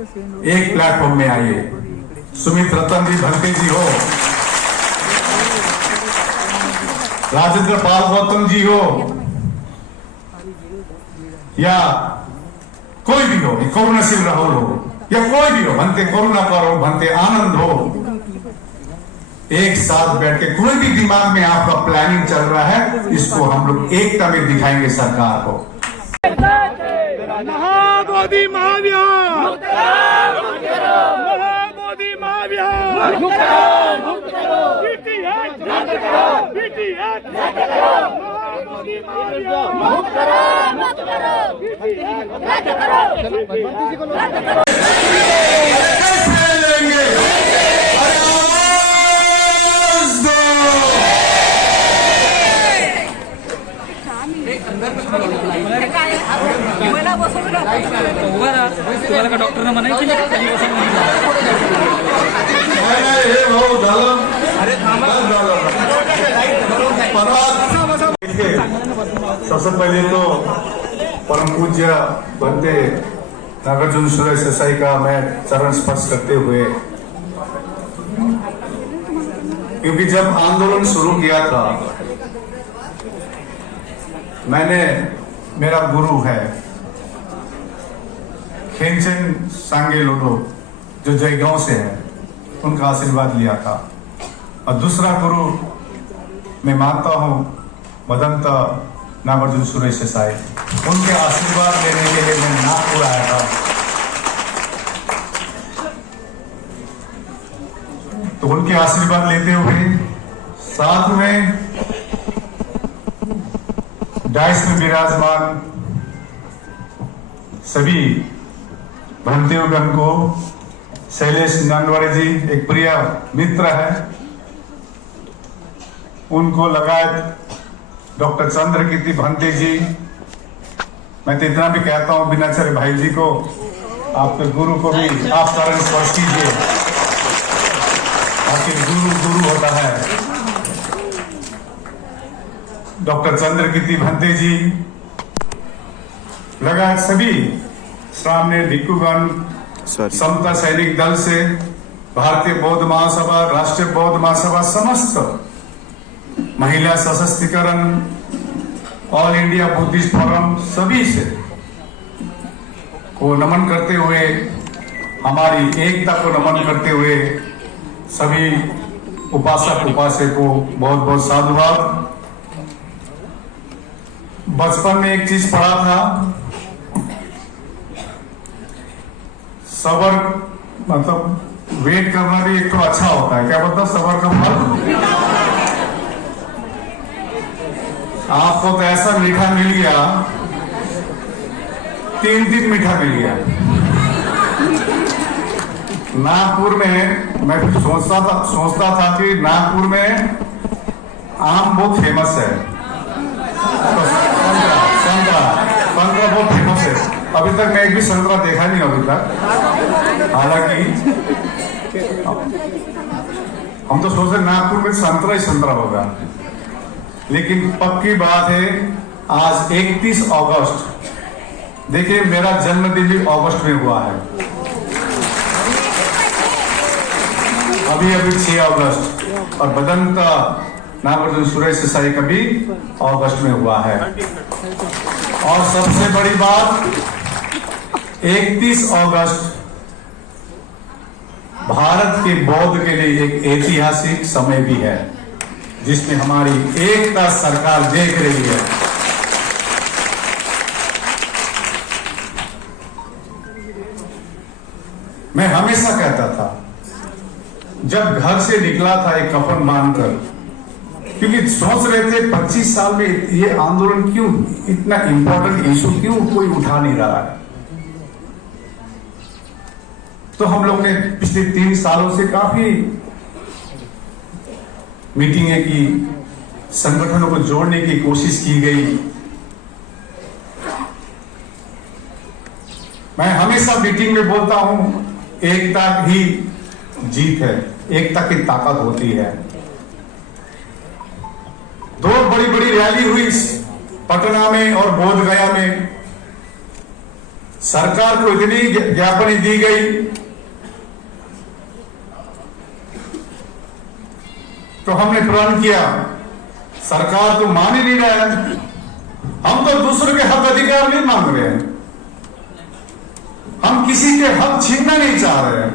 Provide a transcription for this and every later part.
एक प्लेटफॉर्म में आइए। सुमित रतन जी भंते जी हो, राजेंद्र पाल गौतम जी हो, या कोई भी हो, करुणाशील राहुल हो, या कोई भी हो, भंते करुणाकर हो, भंते आनंद हो, एक साथ बैठ के कोई भी दिमाग में आपका प्लानिंग चल रहा है, इसको हम लोग एकता में दिखाएंगे सरकार को। महाबोधि महाविहार, महाबोधि महाविहार, तुम्हाला का डॉक्टरने म्हणाय की सबसे पहले तो परम पूज्य भंते नागार्जुन सुरेश देसाई का मैं चरण स्पर्श करते हुए, क्योंकि जब आंदोलन शुरू किया था, मैंने, मेरा गुरु है खेमचंद सांगे लोडो जो जयगांव से है, उनका आशीर्वाद लिया था। और दूसरा गुरु मैं मानता हूं मदंत नागार्जुन सुरेश देसाई, उनके आशीर्वाद लेने के लिए मैं नागपुर आया था। तो उनके आशीर्वाद लेते हुए साथ में डाइस में विराजमान सभी भंतेगण को, शैलेश नानवाड़े जी एक प्रिय मित्र है, उनको लगायत डॉक्टर चंद्रकीर्ति भंते जी, मैं तो इतना भी कहता हूं बिनाचर्य भाई जी को, आपके गुरु को भी आप चरण स्पर्श कीजिए, आखिर गुरु गुरु होता है। डॉक्टर चंद्रकीर्ति भंते जी लगायत सभी सामने भिक्षुगण, समता सैनिक दल से, भारतीय बौद्ध महासभा, राष्ट्रीय बौद्ध महासभा, समस्त महिला सशक्तिकरण, ऑल इंडिया बुद्धिस्ट फोरम, सभी से को नमन करते हुए, हमारी एकता को नमन करते हुए सभी उपासक उपासक को बहुत बहुत साधुवाद। बचपन में एक चीज पढ़ा था, सबर मतलब वेट करना भी एक तो अच्छा होता है, क्या बोलता सबर का फल। आपको तो ऐसा मीठा मिल गया, 3 दिन मीठा मिल गया। नागपुर में मैं फिर सोचता था कि नागपुर में आम बहुत फेमस है, संतरा बहुत फेमस है। अभी तक मैं एक भी संतरा देखा नहीं अभी तक, हालांकि हम तो सोच रहे नागपुर में संतरा ही संतरा होगा, लेकिन पक्की बात है आज 31 अगस्त, देखिए मेरा जन्मदिन भी अगस्त में हुआ है, अभी 6 अगस्त, और बदंत नागार्जुन सुरेश देसाई का भी अगस्त में हुआ है। और सबसे बड़ी बात, 31 अगस्त भारत के बौद्ध के लिए एक ऐतिहासिक समय भी है, जिसमें हमारी एकता सरकार देख रही है। मैं हमेशा कहता था, जब घर से निकला था एक कफन बांधकर, क्योंकि सोच रहे थे 25 साल में ये आंदोलन क्यों, इतना इंपॉर्टेंट इशू क्यों कोई उठा नहीं रहा है। तो हम लोग ने पिछले 3 सालों से काफी मीटिंगें की, संगठनों को जोड़ने की कोशिश की गई। मैं हमेशा मीटिंग में बोलता हूं, एकता ही जीत है, एकता की ताकत होती है। 2 बड़ी बड़ी रैली हुई पटना में और बोधगया में, सरकार को इतनी ज्ञापन दी गई तो हमने प्रण किया, सरकार तो मान ही नहीं रहा है। हम तो दूसरों के हक अधिकार नहीं मांग रहे हैं, हम किसी के हक छीनना नहीं चाह रहे हैं।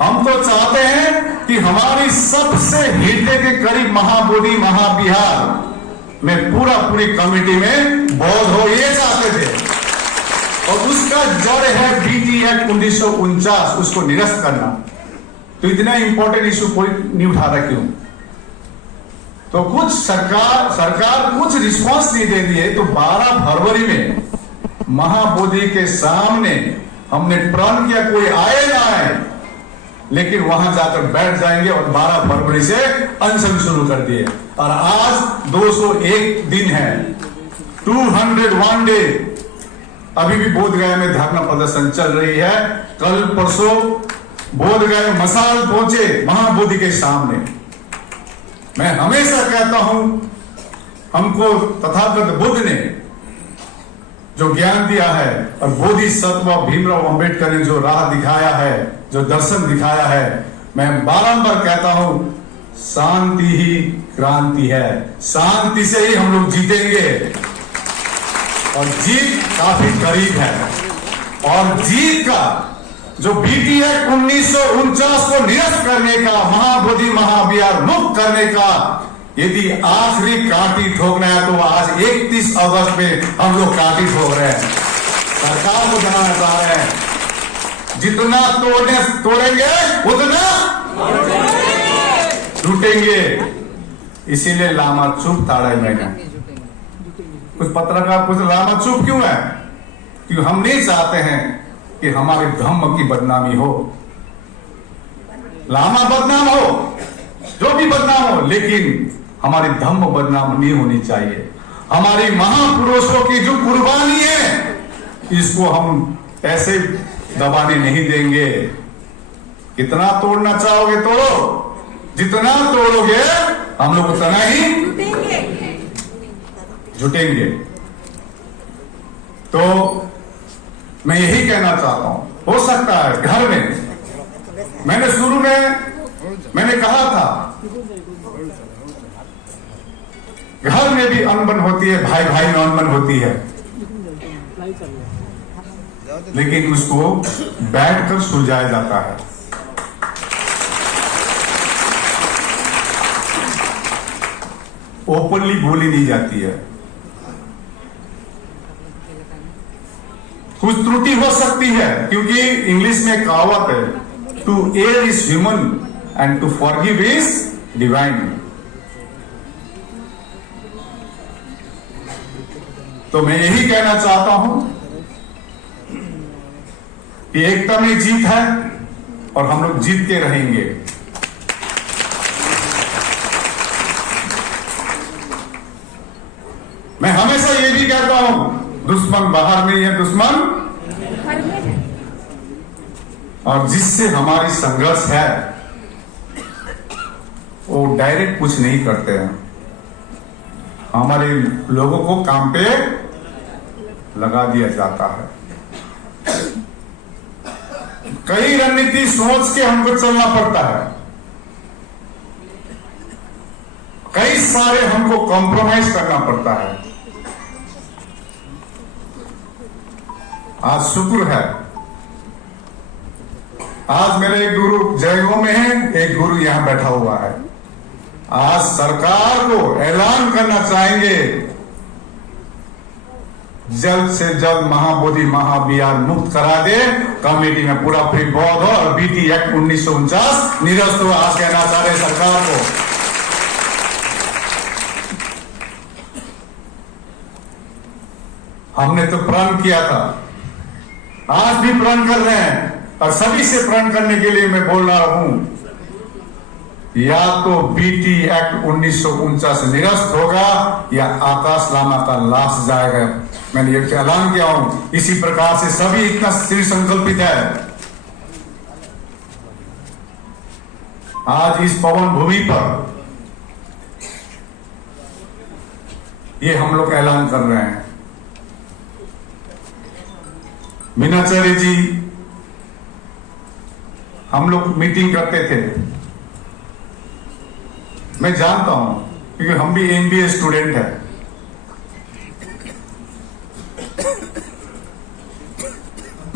हम तो चाहते हैं कि हमारी सबसे हृदय के करीब महाबोधि महाविहार में पूरी कमेटी में बौद्ध हो, ये चाहते थे। और उसका जड़ है बीटी एक्ट 1949, उसको निरस्त करना। तो इतना इंपॉर्टेंट इशू कोई नहीं उठा रहा, क्यों? तो कुछ सरकार कुछ रिस्पांस नहीं दे रही है। तो 12 फरवरी में महाबोधि के सामने हमने प्रण किया, कोई आए ना आए, लेकिन वहां जाकर बैठ जाएंगे और 12 फरवरी से अनशन शुरू कर दिए। और आज 201 दिन है, 201 डे। अभी भी बोधगया में धरना प्रदर्शन चल रही है। कल परसों बोधगया में मसाल पहुंचे महाबोधि के सामने। मैं हमेशा कहता हूं, हमको तथागत बुद्ध ने जो ज्ञान दिया है और बोधिसत्व भीमराव अंबेडकर ने जो राह दिखाया है, जो दर्शन दिखाया है, मैं बारंबार कहता हूं, शांति ही क्रांति है। शांति से ही हम लोग जीतेंगे और जीत काफी करीब है। और जीत का जो बीटी एक्ट 1949 को निरस्त करने का, महाबोधि महाविहार मुक्त करने का यदि आखिरी काटी ठोकना है तो आज 31 अगस्त में हम लोग काटी ठोक रहे हैं। सरकार को जनाना चाह रहे हैं, जितना तोड़ेंगे उतना टूटेंगे। इसीलिए लामा चुप ताड़ा मैंने कुछ पत्रकार कुछ लामा चुप क्यों है? क्योंकि हम नहीं चाहते हैं कि हमारे धम्म की बदनामी हो। लामा बदनाम हो, जो भी बदनाम हो, लेकिन हमारी धम्म बदनाम नहीं होनी चाहिए। हमारी महापुरुषों की जो कुर्बानी है, इसको हम ऐसे दबाने नहीं देंगे। कितना तोड़ना चाहोगे तोड़ो, जितना तोड़ोगे हम लोग उतना ही जुटेंगे। तो मैं यही कहना चाहता हूं, हो सकता है घर में, मैंने शुरू में मैंने कहा था, घर में भी अनबन होती है, भाई भाई में अनबन होती है, लेकिन उसको बैठकर सुलझाया जाता है। ओपनली बोली नहीं जाती है। कुछ त्रुटि हो सकती है, क्योंकि इंग्लिश में कहावत है, to err is human and to forgive is divine. तो मैं यही कहना चाहता हूं कि एकता में जीत है और हम लोग जीत के रहेंगे। मैं हमेशा ये भी कहता हूं, दुश्मन बाहर नहीं है, दुश्मन और जिससे हमारी संघर्ष है वो डायरेक्ट कुछ नहीं करते हैं, हमारे लोगों को काम पे लगा दिया जाता है। कई रणनीति सोच के हमको चलना पड़ता है, कई सारे हमको कॉम्प्रोमाइज करना पड़ता है। आज शुक्र है, आज मेरे एक गुरु जयगो में है, एक गुरु यहां बैठा हुआ है। आज सरकार को ऐलान करना चाहेंगे, जल्द से जल्द महाबोधि महाविहार मुक्त करा दे, कमेटी में पूरा फ्री बौद्ध हो और बीटी एक्ट 1949 निरस्त हो। आज कहना चाह रहे सरकार को। हमने तो प्रण किया था, आज भी प्रण कर रहे हैं और सभी से प्रण करने के लिए मैं बोल रहा हूं, या तो बीटी एक्ट 1949 निरस्त होगा या आकाश लामा का लाश जाएगा। मैंने ये ऐलान किया हूं, इसी प्रकार से सभी इतना स्थिर संकल्पित है। आज इस पवन भूमि पर ये हम लोग ऐलान कर रहे हैं। मीनाचार्य जी, हम लोग मीटिंग करते थे। मैं जानता हूं क्योंकि हम भी एमबीए स्टूडेंट है।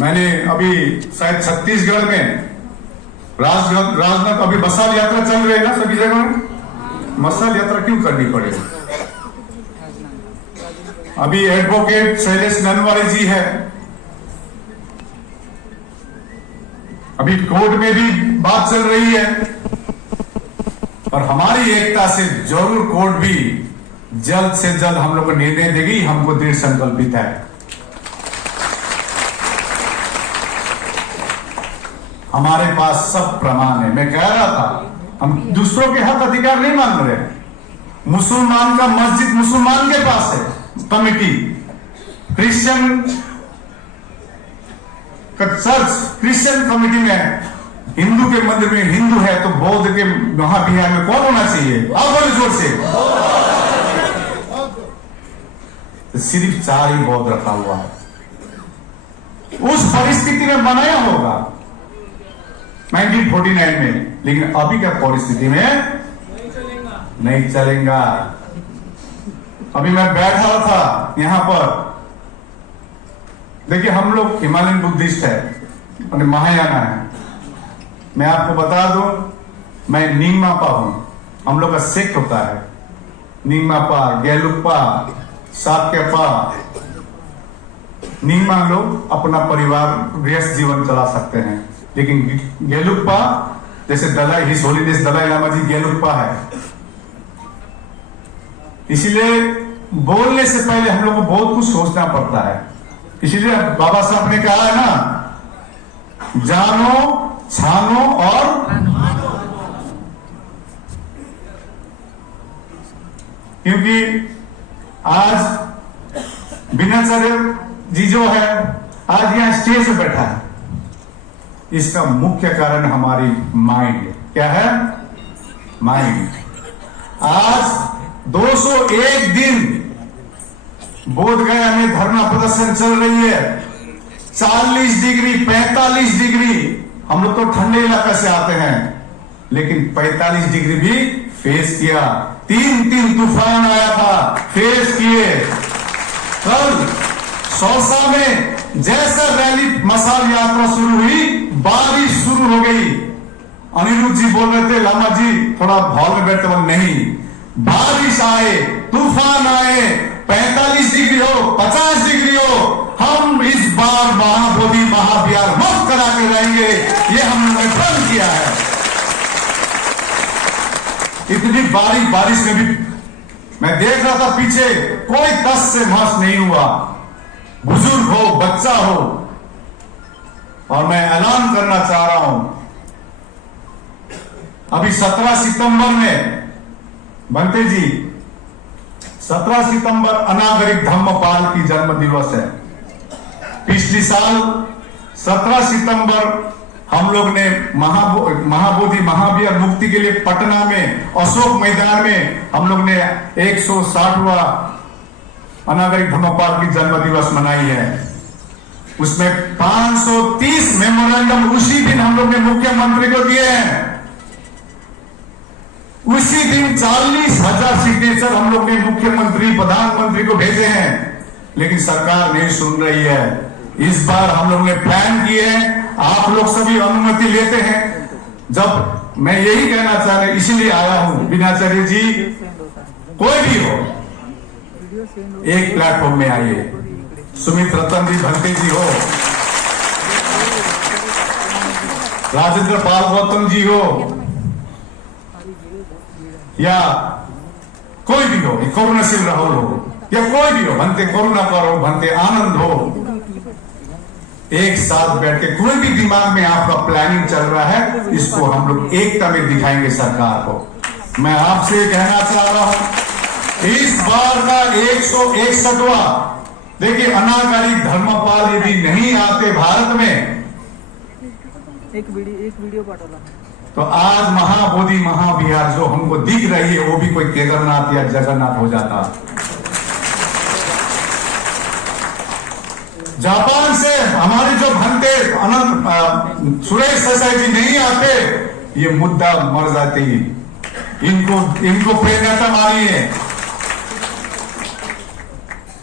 मैंने अभी शायद छत्तीसगढ़ में राजनाथ अभी मसाल यात्रा चल रही है ना सभी जगह में। मसाल यात्रा क्यों करनी पड़े? अभी एडवोकेट शैलेश ननवारे जी है, अभी कोर्ट में भी बात चल रही है, और हमारी एकता से जरूर कोर्ट भी जल्द से जल्द हम लोग को निर्णय देगी। हमको दृढ़ संकल्पित है। हमारे पास सब प्रमाण है। मैं कह रहा था, हम दूसरों के हक अधिकार नहीं मांग रहे। मुसलमान का मस्जिद मुसलमान के पास है कमिटी, क्रिश्चियन का चर्च क्रिश्चियन कमिटी में है, हिंदू के मंदिर में हिंदू है, तो बौद्ध के महाविहार में कौन होना चाहिए? आप बोले जोर से। तो सिर्फ 4 ही बौद्ध रखा हुआ है। उस परिस्थिति में बनाया होगा 1949 में, लेकिन अभी का परिस्थिति में नहीं चलेगा। अभी मैं बैठा था यहां पर, देखिए हम लोग हिमालयन बुद्धिस्ट है और महायाना है। मैं आपको बता दूं, मैं निंगमापा हूं। हम लोग का सेक्ट होता है निंगमापा, गेलुप्पा, साक्यपा। निंगमा लोग अपना परिवार गृहस्थ जीवन चला सकते हैं, लेकिन गेलुप्पा जैसे दलाई, हिज होलीनेस दलाई लामा जी गेलुप्पा है। इसीलिए बोलने से पहले हम लोग को बहुत कुछ सोचना पड़ता है। इसीलिए बाबा साहब ने कहा है ना, जानो, छानो और क्योंकि आज मीनाचार्य जी जो है आज यहां स्टेज पे बैठा है, इसका मुख्य कारण हमारी माइंड। क्या है? माइंड। आज 201 दिन बोधगया में धरना प्रदर्शन चल रही है। 40 डिग्री 45 डिग्री, हम लोग तो ठंडे इलाके से आते हैं, लेकिन 45 डिग्री भी फेस किया। 3 तूफान आया था, फेस किए। कल सौसा में जैसा रैली मसाल यात्रा शुरू हुई, बारिश शुरू हो गई। अनिरुद्ध जी बोल रहे थे, लामा जी थोड़ा हॉल में बैठते वक्त नहीं, बारिश आए, तूफान आए, 45 डिग्री हो 50 डिग्री हो, हम इस बार महाबोधि महाविहार मुक्त करा के रहेंगे। ये हम लोगों ने प्रण किया है। इतनी बारिश में भी मैं देख रहा था पीछे कोई तस से मस नहीं हुआ, बुजुर्ग हो, बच्चा हो। और मैं ऐलान करना चाह रहा हूं, अभी 17 सितंबर में बनते जी 17 सितंबर अनागरिक धम्मपाल की जन्म दिवस है। पिछली साल 17 सितंबर हम लोग ने महाबोधि महाविहार मुक्ति के लिए पटना में अशोक मैदान में हम लोग ने 160वां अनागरिक धम्मपाल की जन्म दिवस मनाई है। उसमें 530 मेमोरेंडम उसी दिन हम लोग ने मुख्यमंत्री को दिए हैं। उसी दिन 40,000 सिग्नेचर हम लोग ने मुख्यमंत्री प्रधानमंत्री को भेजे हैं, लेकिन सरकार नहीं सुन रही है। इस बार हम लोग ने प्लान किए हैं, आप लोग सभी अनुमति लेते हैं। जब मैं यही कहना चाह रहा, इसीलिए आया हूं, मीनाचार्य जी कोई भी हो एक प्लेटफॉर्म में आइए। सुमित रतन जी भंते जी हो, राजेंद्र पाल गौतम जी हो, या कोई भी हो, करुणाशील राहुल हो, या कोई भी हो, भंते करुणाकर हो, भंते आनंद हो, एक साथ बैठ के कोई भी दिमाग में आपका प्लानिंग चल रहा है, इसको हम लोग एकता में दिखाएंगे सरकार को। मैं आपसे कहना चाह रहा हूं, इस बार का 161वां, देखिए अनागरिक धर्मपाल यदि नहीं आते भारत में, एक वीडियो पाठवला, तो आज महाबोधि महाविहार जो हमको दिख रही है वो भी कोई केदारनाथ या जगन्नाथ हो जाता। जापान से हमारे जो भंते अनंत सुरेश देसाई जी नहीं आते, ये मुद्दा मर जाती। इनको प्रेरणा मानिए।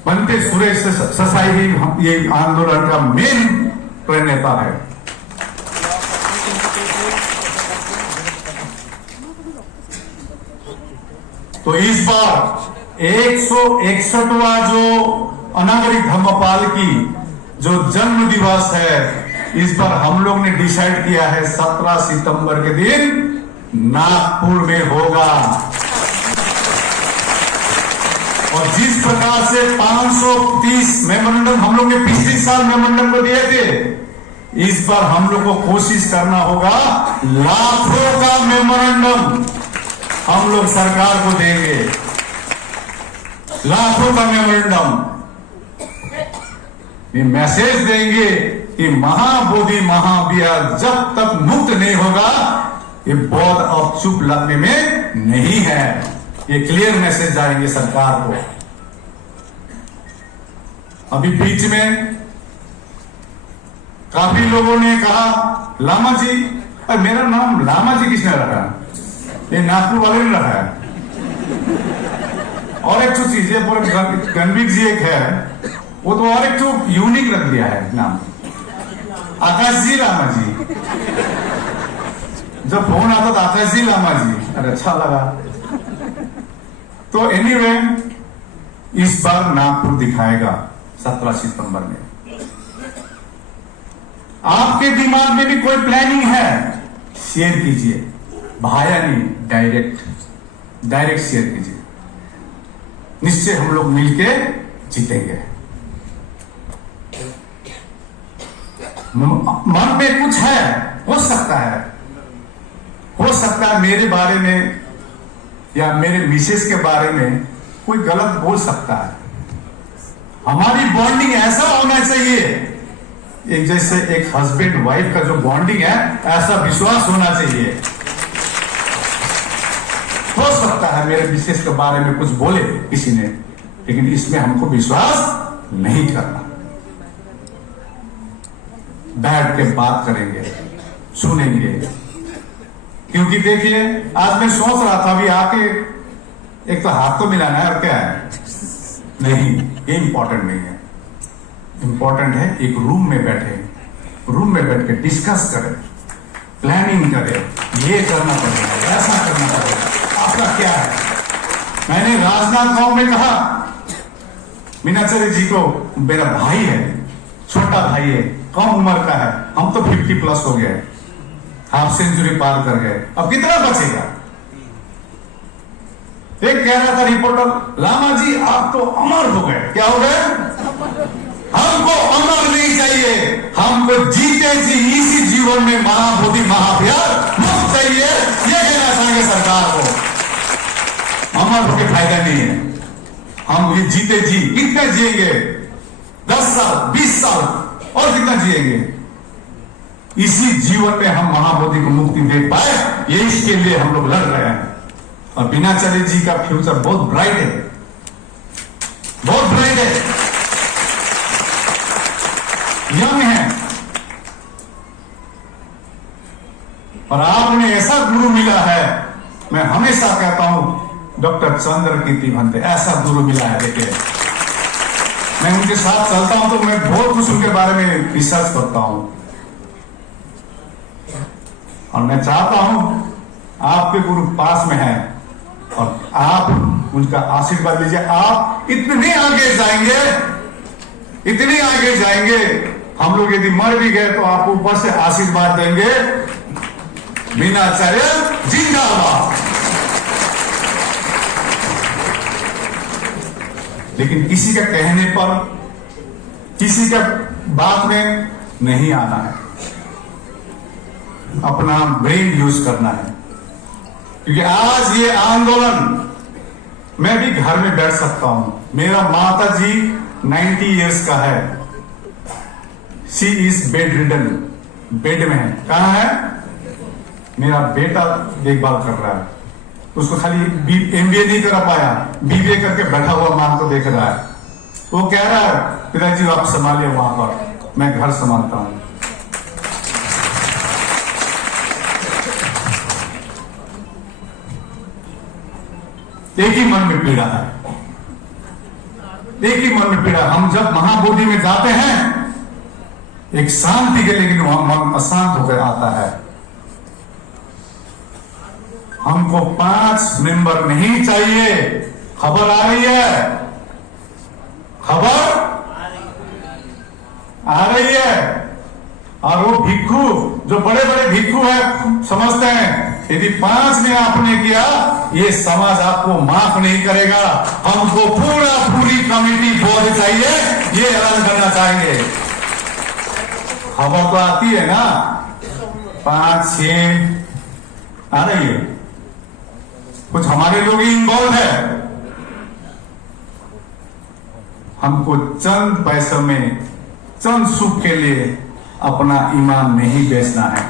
भंते सुरेश देसाई ही ये आंदोलन का मेन प्रेरणा है। तो इस बार 161वां जो अनागरिक धम्मपाल की जो जन्म दिवस है, इस पर हम लोग ने डिसाइड किया है 17 सितंबर के दिन नागपुर में होगा। और जिस प्रकार से 530 मेमोरेंडम हम लोग ने पिछले साल मेमोरेंडम को दिए थे, इस बार हम लोग को कोशिश करना होगा लाखों का मेमोरेंडम हम लोग सरकार को देंगे। लाखों का मेमोरेंडम ये मैसेज देंगे कि महाबोधि महाविहार जब तक मुक्त नहीं होगा, ये बौद्ध अब चुप लगने में नहीं है। ये क्लियर मैसेज जाएंगे सरकार को। अभी बीच में काफी लोगों ने कहा लामा जी, अरे मेरा नाम लामा जी किसने रखा? ये नागपुर वाले ने रखा है। और एक तो चीज है, गणवीर जी एक है, वो तो और एक तो यूनिक रख दिया है नाम, आकाश जी लामा जी। जब फोन आता था आकाश जी लामा जी, अरे अच्छा लगा। तो एनीवे इस बार नागपुर दिखाएगा 17 सितंबर में। आपके दिमाग में भी कोई प्लानिंग है, शेयर कीजिए, भाया नहीं, डायरेक्ट शेयर कीजिए। निश्चय हम लोग मिलके जीतेंगे। मन में कुछ है, हो सकता है मेरे बारे में या मेरे मिसेस के बारे में कोई गलत बोल सकता है। हमारी बॉन्डिंग ऐसा होना चाहिए, एक जैसे एक हस्बैंड वाइफ का जो बॉन्डिंग है, ऐसा विश्वास होना चाहिए। हो सकता है मेरे मिसेस के बारे में कुछ बोले किसी ने, लेकिन इसमें हमको विश्वास नहीं करना। बैठ के बात करेंगे, सुनेंगे। क्योंकि देखिए, आज मैं सोच रहा था अभी आके, एक तो हाथ तो मिलाना है और क्या है, नहीं, ये इंपॉर्टेंट नहीं है। इंपॉर्टेंट है एक रूम में बैठ के डिस्कस करें, प्लानिंग करें, ये करना पड़ेगा, ऐसा करना पड़ेगा, आपका क्या है। मैंने राजनाथ गांव में कहा मीनाचार्य जी को, मेरा भाई है, छोटा भाई है, कम उम्र का है, हम तो 50 प्लस हो गए, हाफ सेंचुरी पार कर गए, अब कितना बचेगा। एक कह रहा था रिपोर्टर, लामा जी आप तो अमर हो गए। क्या हो गए? हमको अमर नहीं चाहिए, हमको जीते जी इसी जीवन में महाबोधि महाविहार मुक्त चाहिए। ये कहना चाहेंगे सरकार को। अमर होकर फायदा नहीं है, हम ये जीते जी कितने जिएंगे, 10 साल 20 साल और कितना जिएंगे। इसी जीवन में हम महाबोधि को मुक्ति दे पाए, ये इसके लिए हम लोग लड़ रहे हैं। और मीनाचार्य जी का फ्यूचर बहुत ब्राइट है, बहुत ब्राइट है, यंग है। और आपने ऐसा गुरु मिला है, मैं हमेशा कहता हूं डॉक्टर चंद्रकीर्ति भंते, ऐसा गुरु मिला है। देखिए, मैं उनके साथ चलता हूं तो मैं बहुत कुछ उनके बारे में रिसर्च करता हूं, और मैं चाहता हूं आपके गुरु पास में है और आप उनका आशीर्वाद लीजिए। आप इतने आगे जाएंगे, इतने आगे जाएंगे, हम लोग यदि मर भी गए तो आप ऊपर से आशीर्वाद देंगे, मीनाचार्य जिंदाबाद। लेकिन किसी के कहने पर, किसी के बात में नहीं आना है, अपना ब्रेन यूज करना है। क्योंकि आज ये आंदोलन, मैं भी घर में बैठ सकता हूं, मेरा माता जी 90 इयर्स का है, she is bed ridden, bed में है। कहां है? मेरा बेटा देखभाल कर रहा है, उसको खाली MBA नहीं कर पाया, BBA करके बैठा हुआ मां को देख रहा है। वो कह रहा है पिताजी आप संभालिए वहां पर, मैं घर संभालता हूं। एक ही मन में पीड़ा है, एक ही मन में पीड़ा। हम जब महाबोधि में जाते हैं एक शांति के, लेकिन वहां मन अशांत होकर आता है। हमको 5 मेंबर नहीं चाहिए। खबर आ रही है, खबर आ रही है। और वो भिक्खू, जो बड़े बड़े भिक्खू है, समझते हैं यदि 5 ने आपने किया, ये समाज आपको माफ नहीं करेगा। हमको पूरी कमेटी बोर्ड चाहिए, ये ऐलान करना चाहेंगे। खबर तो आती है ना, 5-6 आ रही है। कुछ हमारे लोग ही इन्वॉल्व है। हमको चंद पैसों में, चंद सुख के लिए अपना ईमान नहीं बेचना है।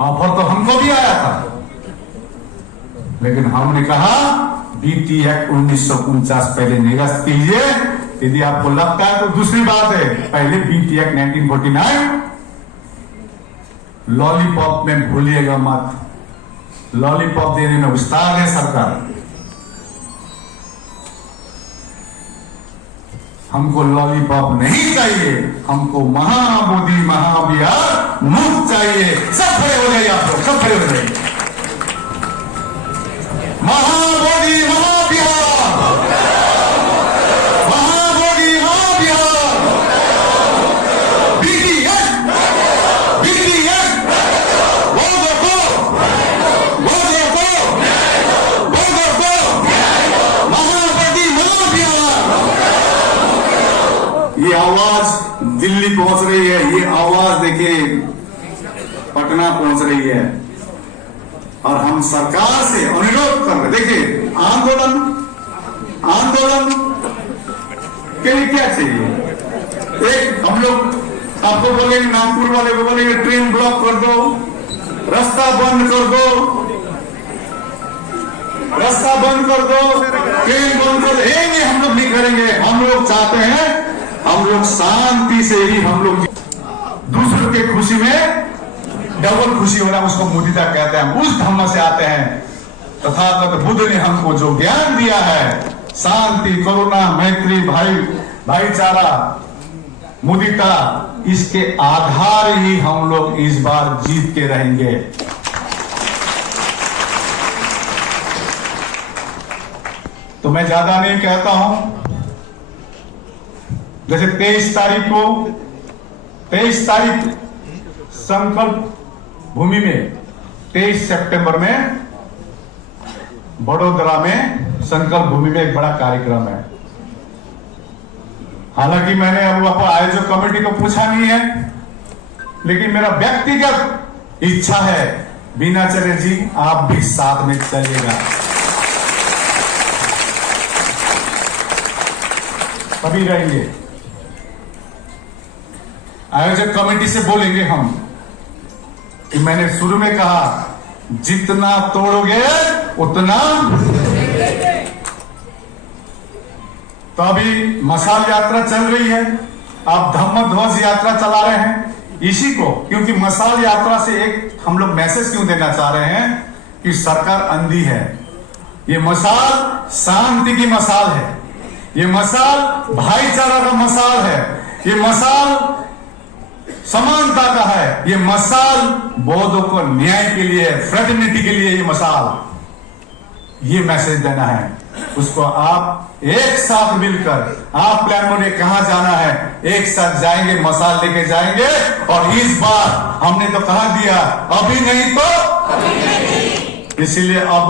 ऑफर तो हमको भी आया था, लेकिन हमने कहा बीटी एक्ट 1949 पहले निरस्त कीजिए। यदि आपको लगता है तो दूसरी बात है, पहले बीटी एक्ट 1949 लॉलीपॉप में भूलिएगा मत। लॉलीपॉप देने में उस्ताद है सरकार। हमको लॉलीपॉप नहीं चाहिए, हमको महाबोधि महाविहार मुक्त चाहिए। सब खड़े हो जाइए, आप लोग सब खड़े हो जाइए। महाबोधि महाविहार, महाबोधि महाविहार, बीटीएस, बीटीएस, वो देखो, वो देखो, वो देखो, महाबोधि महाविहार। ये आवाज दिल्ली पहुंच रही है, ये आवाज देखिए पटना पहुंच रही है। और हम सरकार से अनुरोध कर रहे, देखिए आंदोलन, आंदोलन के लिए क्या चाहिए? एक हम लोग आपको बोलेंगे, नागपुर वाले को बोलेंगे ट्रेन ब्लॉक कर दो, रास्ता बंद कर दो, रास्ता बंद कर दो, ट्रेन बंद कर दो। नहीं, हम लोग नहीं करेंगे। हम लोग चाहते हैं, हम लोग शांति से ही, हम लोग दूसरों के खुशी में डबल खुशी होना, उसको मुदिता कहते हैं। उस धर्म से आते हैं। तथागत बुद्ध ने हमको जो ज्ञान दिया है, शांति, करुणा, मैत्री, भाईचारा, मुदिता, इसके आधार ही हम लोग इस बार जीत के रहेंगे। तो मैं ज्यादा नहीं कहता हूं। जैसे 23 तारीख संकल्प भूमि में, 23 सितंबर में बड़ोदरा में संकल्प भूमि में एक बड़ा कार्यक्रम है। हालांकि मैंने अब आयोजक कमेटी को पूछा नहीं है, लेकिन मेरा व्यक्तिगत इच्छा है, बीनाचर्य जी आप भी साथ में चलिएगा। कभी रहेंगे, आयोजक कमेटी से बोलेंगे हम कि मैंने शुरू में कहा, जितना तोड़ोगे उतना। तो अभी मशाल यात्रा चल रही है, आप धम्म ध्वज यात्रा चला रहे हैं इसी को, क्योंकि मशाल यात्रा से एक हम लोग मैसेज क्यों देना चाह रहे हैं कि सरकार अंधी है। ये मशाल शांति की मशाल है, ये मशाल भाईचारा का मशाल है, ये मशाल समानता का है, ये मशाल बौद्धों को न्याय के लिए, फ्रेटर्निटी के लिए, ये मशाल, ये मैसेज देना है। उसको आप एक साथ मिलकर, आप प्लान में कहां जाना है, एक साथ जाएंगे, मशाल लेके जाएंगे। और इस बार हमने तो कहा दिया, अभी नहीं तो इसीलिए अब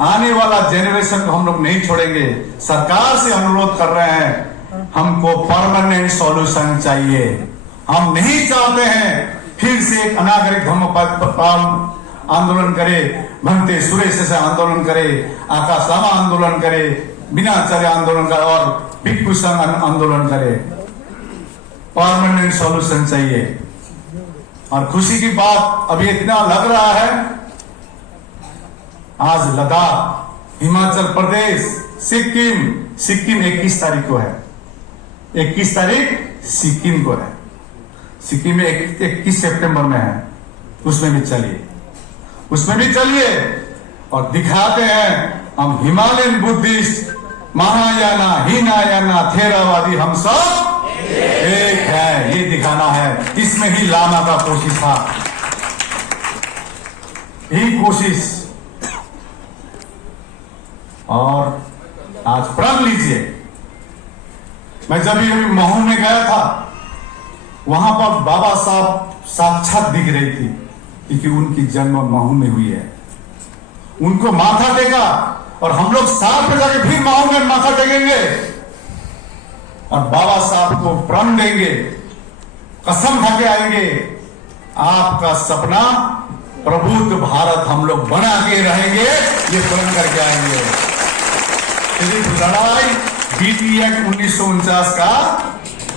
आने वाला जेनरेशन को हम लोग नहीं छोड़ेंगे। सरकार से अनुरोध कर रहे हैं, हमको परमानेंट सॉल्यूशन चाहिए। हम नहीं चाहते हैं फिर से एक अनागरिक धर्म आंदोलन करे, भंते सुरेश से आंदोलन करे, आकाश लामा आंदोलन करे, बीनाचर्य आंदोलन करे और भिक्षु संघ आंदोलन करे। परमानेंट सॉल्यूशन चाहिए। और खुशी की बात अभी इतना लग रहा है, आज लद्दाख हिमाचल प्रदेश, सिक्किम 21 तारीख को है, 21 तारीख सिक्किम को है, सिक्किम में 21 सितंबर में है, उसमें भी चलिए और दिखाते हैं हम हिमालयन बुद्धिस्ट, महायाना, हीनायाना, थेरावादी हम सब एक है, ये दिखाना है। इसमें ही लामा का कोशिश था, कोशिश। और आज प्रण लीजिए, मैं जब भी महू में गया था, वहां पर बाबा साहब साक्षात दिख रही थी, क्योंकि उनकी जन्म महू में हुई है। उनको माथा टेका और हम लोग साथ में जाके फिर महू में माथा टेकेंगे और बाबा साहब को प्रण देंगे, कसम खा के आएंगे, आपका सपना प्रबुद्ध भारत हम लोग बना के रहेंगे, ये प्रण करके आएंगे। सिर्फ लड़ाई बीटी एक्ट 1949 का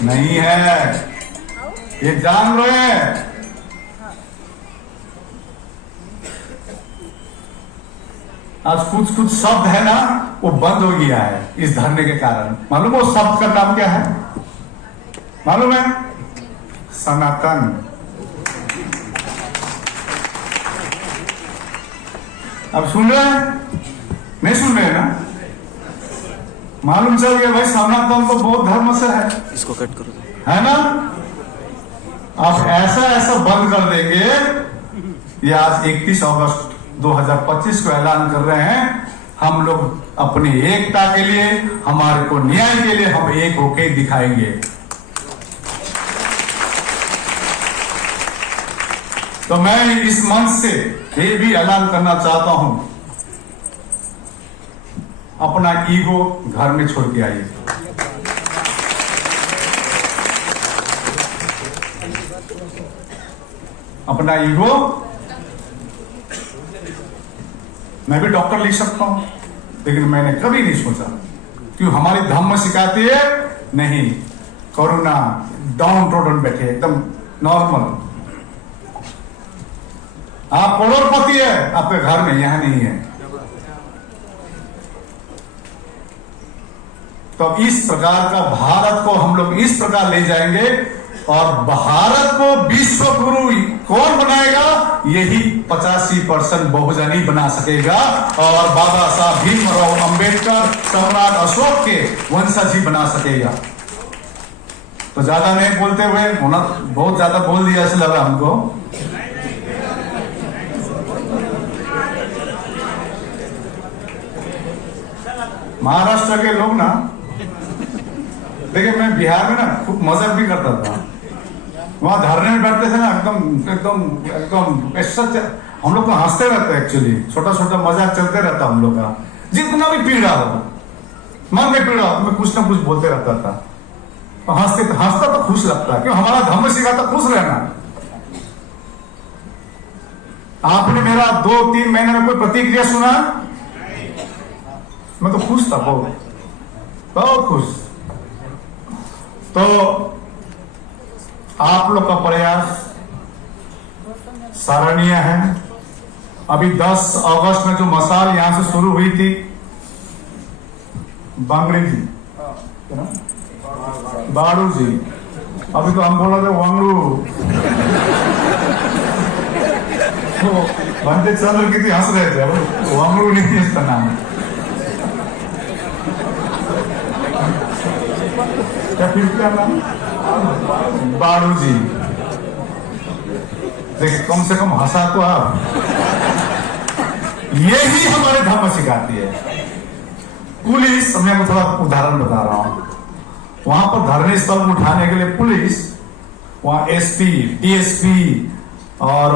नहीं है, ये जान रहे हैं। आज कुछ शब्द है ना, वो बंद हो गया है इस धरने के कारण। मालूम वो शब्द का नाम क्या है? मालूम है? सनातन। अब सुन रहे हैं? नहीं सुन रहे ना? मालूम चल गया भाई, सनातन तो बौद्ध धर्म से है, इसको कट करो, है ना? आप ऐसा बंद कर देंगे। ये आज 31 अगस्त 2025 को ऐलान कर रहे हैं, हम लोग अपनी एकता के लिए, हमारे को न्याय के लिए हम एक होके दिखाएंगे। तो मैं इस मंच से ये भी ऐलान करना चाहता हूं, अपना ईगो घर में छोड़ के आइए। अपना ईगो, मैं भी डॉक्टर लिख सकता हूं, लेकिन मैंने कभी नहीं सोचा, क्यों हमारी धर्म सिखाती है नहीं, करुणा, डाउन टोडन बैठे एकदम नॉर्मल। आप करोड़पति है आपके घर में, यहां नहीं है। तो इस प्रकार का भारत को हम लोग इस प्रकार ले जाएंगे, और भारत को विश्व गुरु कौन बनाएगा? यही 85% बहुजन ही बना सकेगा, और बाबा साहब भीमराव अंबेडकर, सम्राट अशोक के वंशज ही बना सकेगा। तो ज्यादा नहीं बोलते हुए, होना बहुत ज्यादा बोल दिया ऐसे लगा हमको। महाराष्ट्र के लोग ना, देखिए मैं बिहार में ना खूब मजाक भी करता था, वहां धरने में बैठते थे ना, एकदम ऐसा हम लोग तो हंसते रहते हैं। एक्चुअली छोटा छोटा मजाक चलते रहता हम लोग का, जितना भी पीड़ा हो, मन में पीड़ा हो, मैं कुछ ना कुछ बोलते रहता था। तो हंसता तो खुश लगता है, क्यों? हमारा धर्म सिखाता खुश रहना। आपने मेरा 2-3 महीने में कोई प्रतिक्रिया सुना? मैं तो खुश था, बहुत खुश। तो आप लोग का प्रयास सराहनीय है। अभी 10 अगस्त में जो मसाल यहां से शुरू हुई थी, बांगड़ी जी, बाड़ू जी, अभी तो हम बोला था वांगड़ू, तो बनते चल कितनी हंस रहे थे, वांगड़ू नहीं इसका नाम। क्या नाम? बाड़ू जी। देखिए कम से कम हंसा तो आप। यही हमारे धर्म सिखाती है। पुलिस, मैं आपको थोड़ा उदाहरण बता रहा हूं, वहां पर धरने स्थल उठाने के लिए पुलिस, वहां एसपी, डीएसपी और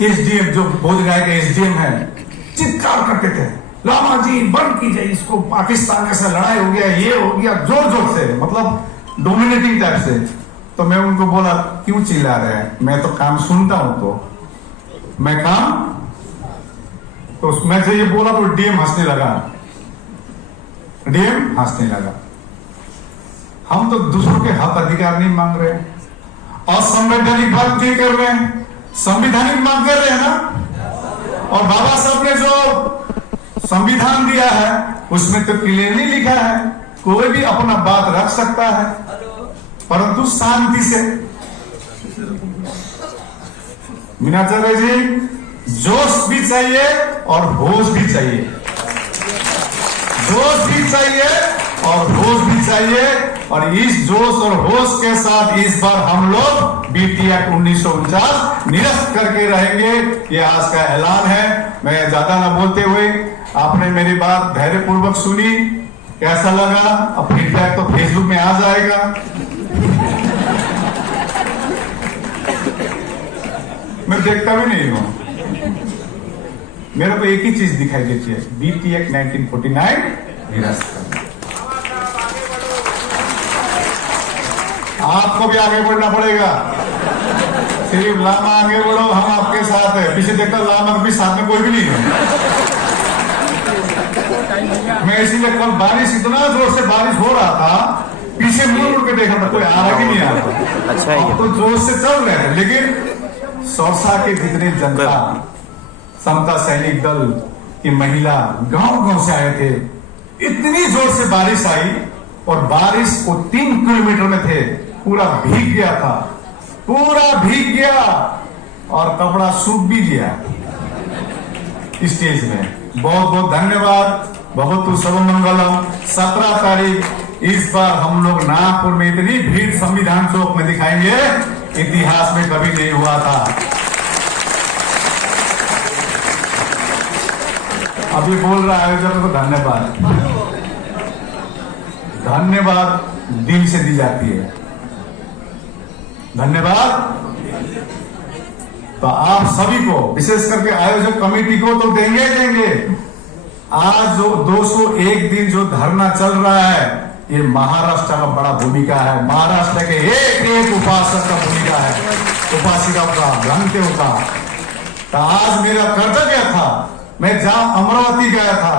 एसडीएम, जो बोधगया के एसडीएम है, चित्कार करते थे, लामा जी बंद कीजिए इसको, पाकिस्तान के साथ लड़ाई हो गया, ये हो गया, जोर जोर से, मतलब डोमिनेटिंग टाइप से। तो मैं उनको बोला, क्यों चिल्ला रहे हैं? मैं तो काम सुनता हूं, तो मैं काम, तो मैं जब ये बोला तो डीएम हंसने लगा, डीएम हंसने लगा। हम तो दूसरों के हक अधिकार नहीं मांग रहे, असंवैधानिक बात नहीं कर रहे हैं, संवैधानिक मांग कर रहे हैं ना। और बाबा साहब ने जो संविधान दिया है, उसमें तो क्लियरली लिखा है कोई भी अपना बात रख सकता है, परंतु शांति से। मीनाचार्य जी, जोश भी चाहिए और होश भी चाहिए, जोश भी चाहिए और होश भी चाहिए। और इस जोश और होश के साथ इस बार हम लोग बीटी एक्ट 1949 निरस्त करके रहेंगे, ये आज का ऐलान है। मैं ज्यादा ना बोलते हुए, आपने मेरी बात धैर्यपूर्वक सुनी, कैसा लगा? अब फीडबैक तो फेसबुक में आ जाएगा। मैं देखता भी नहीं हूं, मेरे को एक ही चीज दिखाई देती है, बीटी एक्ट 1949 निरस्त करना। आपको भी आगे बढ़ना पड़ेगा, सिर्फ लामा आगे बढ़ो, हम आपके साथ है। पीछे देखकर लामा भी साथ में कोई भी नहीं है। मैं इसीलिए कल बारिश, इतना जोर से बारिश हो रहा था, पीछे मुड़ के देखा था, कोई आ रहा कि नहीं आ रहा। अच्छा है, तो जोर से चल रहे थे, लेकिन सौसा के जितने जनता, समता सैनिक दल की महिला गांव-गांव से आए थे, इतनी जोर से बारिश आई और बारिश को 3 किलोमीटर में थे, पूरा भीग गया था, पूरा भीग गया और कपड़ा सूख भी गया स्टेज में। बहुत बहुत धन्यवाद। बहुत सर्व मंगलम। 17 तारीख इस बार हम लोग नागपुर में इतनी भीड़ संविधान चौक में दिखाएंगे, इतिहास में कभी नहीं हुआ था। अभी बोल रहा आयोजक को धन्यवाद, धन्यवाद दिल से दी जाती है, धन्यवाद। तो आप सभी को, विशेष करके आयोजक कमेटी को तो देंगे। आज जो 201 दिन जो धरना चल रहा है, ये महाराष्ट्र का बड़ा भूमिका है, महाराष्ट्र के एक एक उपासक का भूमिका है, उपासिका का, भ्रांतियों का। तो आज मेरा कर्तव्य था, मैं जहां अमरावती गया था,